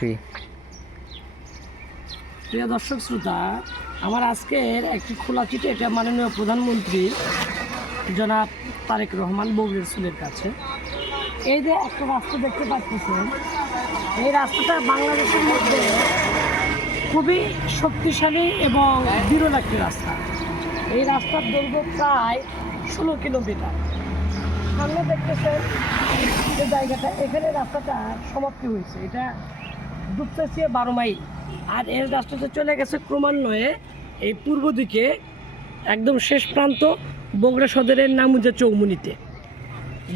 প্রধানমন্ত্রী। প্রিয় দর্শক শ্রোতা, আমার আজকের একটি খোলা চিঠি, এটা মাননীয় প্রধানমন্ত্রী জনাব তারেক রহমান বগুড়ার স্কুলের কাছে। এই যে একটা রাস্তা দেখতে পাচ্ছেন, এই রাস্তাটা বাংলাদেশের মধ্যে খুবই শক্তিশালী এবং বিরল একটি রাস্তা। এই রাস্তার দৈর্ঘ্য প্রায় 16 কিলোমিটার। সামনে দেখতেছেন যে জায়গাটা, এখানে রাস্তাটা সমাপ্তি হয়েছে, এটা দুপচাচিয়া 12 মাইল। আর এই রাস্তাটা চলে গেছে ক্রমান্বয়ে এই পূর্ব দিকে একদম শেষ প্রান্ত বগুড়া সদরের নামুজা চৌমুনিতে।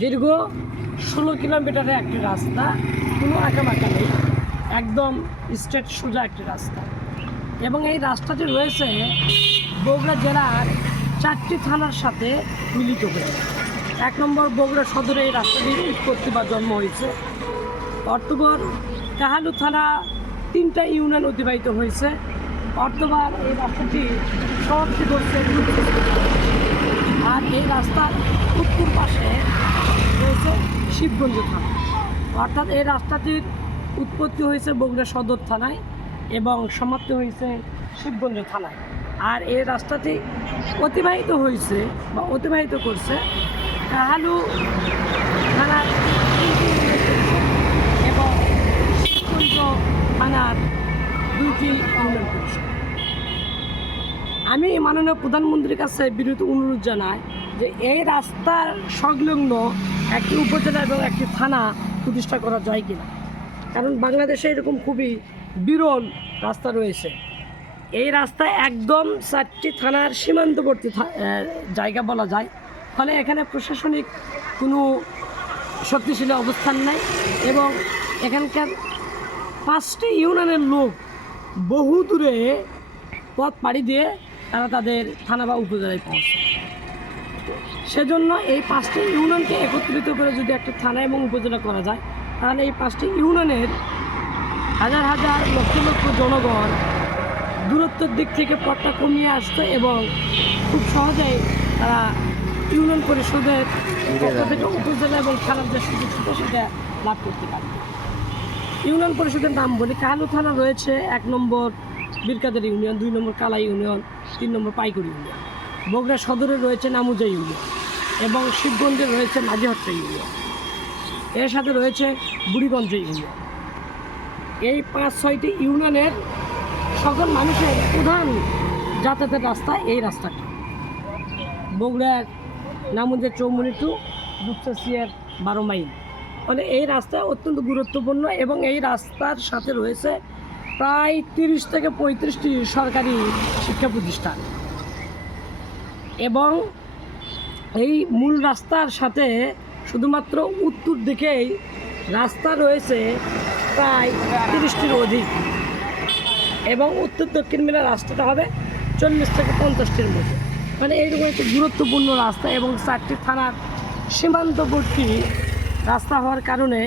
দীর্ঘ 16 কিলোমিটারের একটি রাস্তা, কোনো আঁকাবাঁকা নেই, একদম স্ট্রেট সোজা একটি রাস্তা। এবং এই রাস্তাটি রয়েছে বগুড়া জেলার 4টি থানার সাথে মিলিত হয়ে। 1 নম্বর বগুড়া সদরে এই রাস্তাটির উৎপত্তি বা জন্ম হয়েছে। অক্টোবর কাহালু থানা 3টা ইউনিয়ন অতিবাহিত হয়েছে। অক্টোবর এই রাস্তাটি সমাপ্তি করছে। আর এই রাস্তার উত্তর পাশে রয়েছে শিবগঞ্জ থানা। অর্থাৎ এই রাস্তাটির উৎপত্তি হয়েছে বগুড়া সদর থানায় এবং সমাপ্তি হয়েছে শিবগঞ্জ থানায়। আর এই রাস্তাটি অতিবাহিত হয়েছে বা অতিবাহিত করছে কাহালু থানার এবং শিবগঞ্জ থানার 2টি ইউনিয়ন পরিষদ। আমি মাননীয় প্রধানমন্ত্রীর কাছে বিনীত অনুরোধ জানাই যে এই রাস্তার সংলগ্ন একটি উপজেলা এবং একটি থানা প্রতিষ্ঠা করা যায় কিনা, কারণ বাংলাদেশে এরকম খুবই বিরল রাস্তা রয়েছে। এই রাস্তা একদম 4টি থানার সীমান্তবর্তী জায়গা বলা যায়, ফলে এখানে প্রশাসনিক কোনো শক্তিশালী অবস্থান নেই এবং এখানকার 5টি ইউনিয়নের লোক বহু দূরে পথ পাড়ি দিয়ে তারা তাদের থানা বা উপজেলায় পৌঁছে। সেজন্য এই 5টি ইউনিয়নকে একত্রিত করে যদি একটা থানা এবং উপজেলা করা যায়, তাহলে এই 5টি ইউনিয়নের হাজার হাজার লক্ষ লক্ষ জনগণ দূরত্বের দিক থেকে পথটা কমিয়ে আসতো এবং খুব সহজেই তারা ইউনিয়ন পরিষদের পক্ষ থেকে উপজেলা এবং থানার যে সুযোগ ছিল সেটা লাভ করতে পারে। ইউনিয়ন পরিষদের নাম বলি, কাহালু থানা রয়েছে 1 নম্বর বীরকাদের ইউনিয়ন, 2 নম্বর কালাই ইউনিয়ন, 3 নম্বর পাইকড়ি ইউনিয়ন। বগুড়া সদরে রয়েছে নামুজা ইউনিয়ন এবং শিবগঞ্জে রয়েছে মাঝিহট্টা ইউনিয়ন। এর সাথে রয়েছে বুড়িগঞ্জ ইউনিয়ন। এই 5-6টি ইউনিয়নের সকল মানুষের প্রধান যাতায়াতের রাস্তা এই রাস্তাটা। বগুড়ার নামুজা চৌমুনি টু দুপচাচিয়ার 12 মাইল। ফলে এই রাস্তা অত্যন্ত গুরুত্বপূর্ণ এবং এই রাস্তার সাথে রয়েছে প্রায় 30 থেকে 35টি সরকারি শিক্ষা প্রতিষ্ঠান এবং এই মূল রাস্তার সাথে শুধুমাত্র উত্তর দিকেই রাস্তা রয়েছে প্রায় 30টির অধিক এবং উত্তর দক্ষিণ মিলে রাস্তাটা হবে 40 থেকে 50টির মধ্যে। মানে এইরকম একটি গুরুত্বপূর্ণ রাস্তা এবং 4টি থানার সীমান্তবর্তী রাস্তা হওয়ার কারণে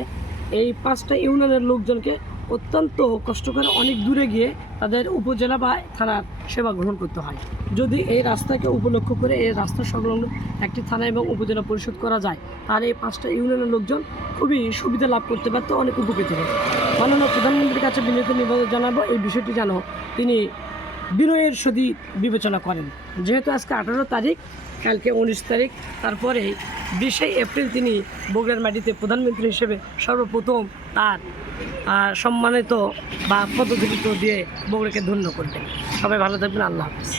এই 5টা ইউনিয়নের লোকজনকে অত্যন্ত কষ্ট করে অনেক দূরে গিয়ে তাদের উপজেলা বা থানার সেবা গ্রহণ করতে হয়। যদি এই রাস্তাকে উপলক্ষ করে এই রাস্তা সংলগ্ন একটি থানা এবং উপজেলা পরিষদ করা যায়, তাহলে এই 5টা ইউনিয়নের লোকজন খুবই সুবিধা লাভ করতে পারত, অনেক উপকৃত হতো। মাননীয় প্রধানমন্ত্রীর কাছে বিনীত নিবেদন জানাবো এই বিষয়টি যেন তিনি বিনয়ের সহিত বিবেচনা করেন। যেহেতু আজকে 18 তারিখ, কালকে 19 তারিখ, তারপরে 20 এপ্রিল তিনি বগুড়ার মাটিতে প্রধানমন্ত্রী হিসেবে সর্বপ্রথম তার সম্মানিত বা পদধূলিত দিয়ে বগুড়াকে ধন্য করবেন। সবাই ভালো থাকবেন। আল্লাহ হাফেজ।